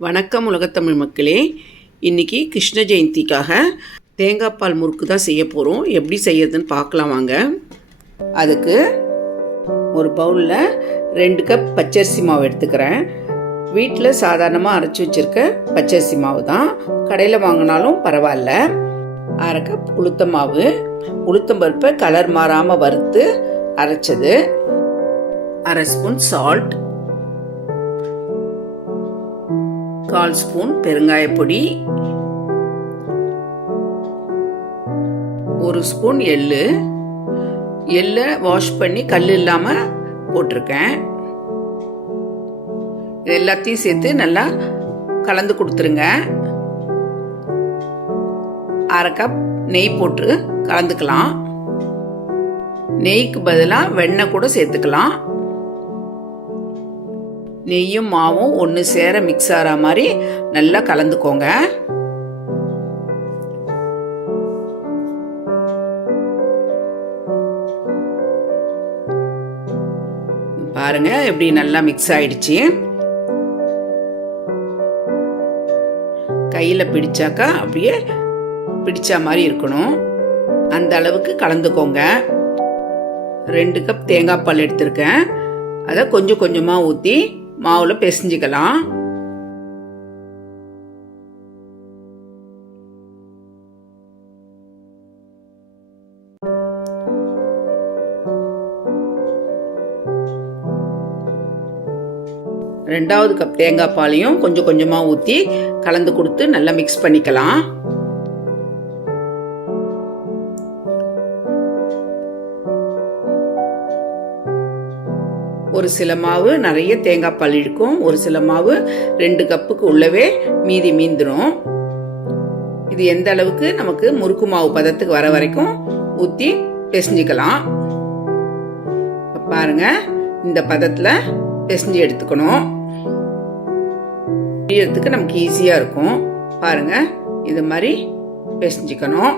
வணக்கம் உலகத்தமிழ் மக்களே. இன்றைக்கி கிருஷ்ண ஜெயந்திக்காக தேங்காய் பால் முறுக்கு தான் செய்ய போகிறோம் எப்படி செய்யறதுன்னு பார்க்கலாம் வாங்க. அதுக்கு ஒரு பவுலில் ரெண்டு கப் பச்சரிசி மாவு எடுத்துக்கிறேன். வீட்டில் சாதாரணமாக அரைச்சி வச்சுருக்க பச்சரிசி மாவு தான். கடையில் வாங்கினாலும் பரவாயில்ல. அரை கப் உளுத்த மாவு. உளுத்தம் பருப்பை கலர் மாறாமல் வறுத்து அரைச்சது. அரை ஸ்பூன் சால்ட் கால் ஸ்பூன் பெருங்காய பொடி ஒரு ஸ்பூன் எள்ளு. எள்ளை வாஷ் பண்ணி கல் இல்லாமல் போட்டிருக்கேன். இது எல்லாத்தையும் சேர்த்து நல்லா கலந்து கொடுத்துருங்க. அரை கப் நெய் போட்டு கலந்துக்கலாம். நெய்க்கு பதிலாக வெண்ணெய் கூட சேர்த்துக்கலாம். நெய்யும் மாவும் ஒன்று சேர மிக்ஸ் ஆகிற மாதிரி நல்லா கலந்துக்கோங்க. பாருங்க எப்படி நல்லா மிக்ஸ் ஆயிடுச்சு. கையில் பிடிச்சாக்கா அப்படியே பிடிச்ச மாதிரி இருக்கணும். அந்த அளவுக்கு கலந்துக்கோங்க. ரெண்டு கப் தேங்காய் பால் எடுத்திருக்கேன். அதை கொஞ்சம் கொஞ்சமாக ஊற்றி மாவில் பிசைஞ்சிக்கலாம். ரெண்டாவது கப் தேங்காய் பாலையும் கொஞ்சம் கொஞ்சமாக ஊற்றி கலந்து கொடுத்து நல்லா மிக்ஸ் பண்ணிக்கலாம். ஒரு சில மாவு நிறைய தேங்காய் பால் இழுக்கும் ஒரு சில மாவு ரெண்டு கப்புக்கு உள்ளவே மீதி மீந்துடும் இது எந்த அளவுக்கு நமக்கு முறுக்கு மாவு பதத்துக்கு வர வரைக்கும் ஊற்றி பிசைஞ்சிக்கலாம். பாருங்க இந்த பதத்தில் பிசைஞ்சு எடுத்துக்கணும். பிரியறதுக்கு நமக்கு ஈஸியாக இருக்கும். பாருங்க இது மாதிரி பிசைஞ்சிக்கணும்.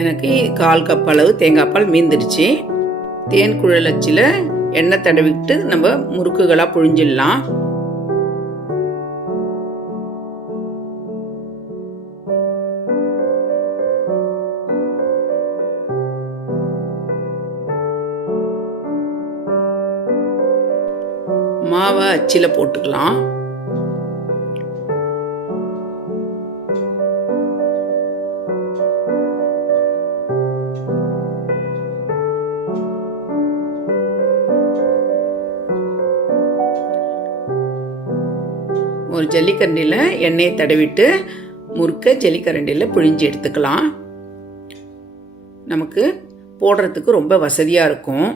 எனக்கு கால் கப் அளவு தேங்காய் பால் மீந்துடுச்சு. தேன் குழல் அச்சில் எண்ணெய் தடவிக்கிட்டு நம்ம முறுக்குகளாக புழிஞ்சிடலாம். மாவை அச்சில் போட்டுக்கலாம். ஒரு ஜல்லிக்கரண்டியில் எண்ணெயை தடவிட்டு முறுக்க ஜல்லிக்கரண்டியில் பிழிஞ்சு எடுத்துக்கலாம். நமக்கு போடுறதுக்கு ரொம்ப வசதியாக இருக்கும்.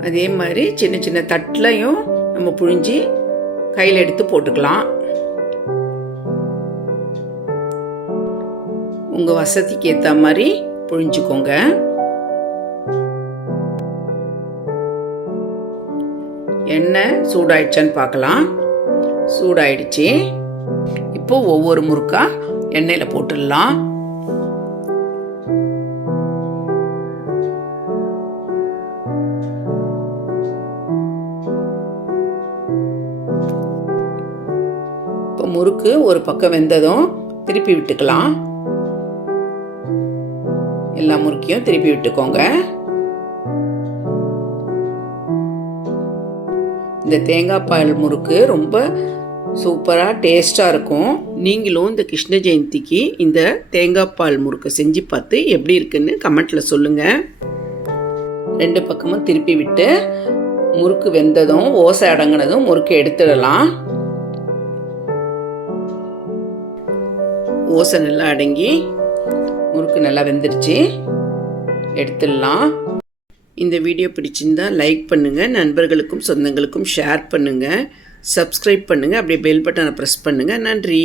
அதே மாதிரி சின்ன சின்ன தட்டிலையும் நம்ம புழிஞ்சி கையில் எடுத்து போட்டுக்கலாம். உங்கள் வசதிக்கு ஏற்ற மாதிரி புழிஞ்சுக்கோங்க. எண்ணெய் சூடாயிடுச்சான்னு பார்க்கலாம். சூடாயிடுச்சு. இப்போ ஒவ்வொரு முறுக்கா எண்ணெயில் போட்டுடலாம். இப்போ முறுக்கு ஒரு பக்கம் வெந்ததும் திருப்பி விட்டுக்கலாம். எல்லா முறுக்கையும் திருப்பி விட்டுக்கோங்க. இந்த தேங்காய் பால் முறுக்கு ரொம்ப சூப்பராக டேஸ்ட்டாக இருக்கும். நீங்களும் இந்த கிருஷ்ண ஜெயந்திக்கு இந்த தேங்காய் பால் முறுக்கை செஞ்சு பார்த்து எப்படி இருக்குன்னு கமெண்ட்டில் சொல்லுங்கள் ரெண்டு பக்கமும் திருப்பி விட்டு முறுக்கு வெந்ததும் ஓசை அடங்கினதும் முறுக்கு எடுத்துடலாம். ஓசை நல்லா அடங்கி முறுக்கு நல்லா வெந்துருச்சு எடுத்துடலாம். இந்த வீடியோ பிடிச்சிருந்தா லைக் பண்ணுங்கள் நண்பர்களுக்கும் சொந்தங்களுக்கும் ஷேர் பண்ணுங்கள் சப்ஸ்கிரைப் பண்ணுங்கள் அப்படியே பெல் பட்டனை ப்ரெஸ் பண்ணுங்கள் நன்றி.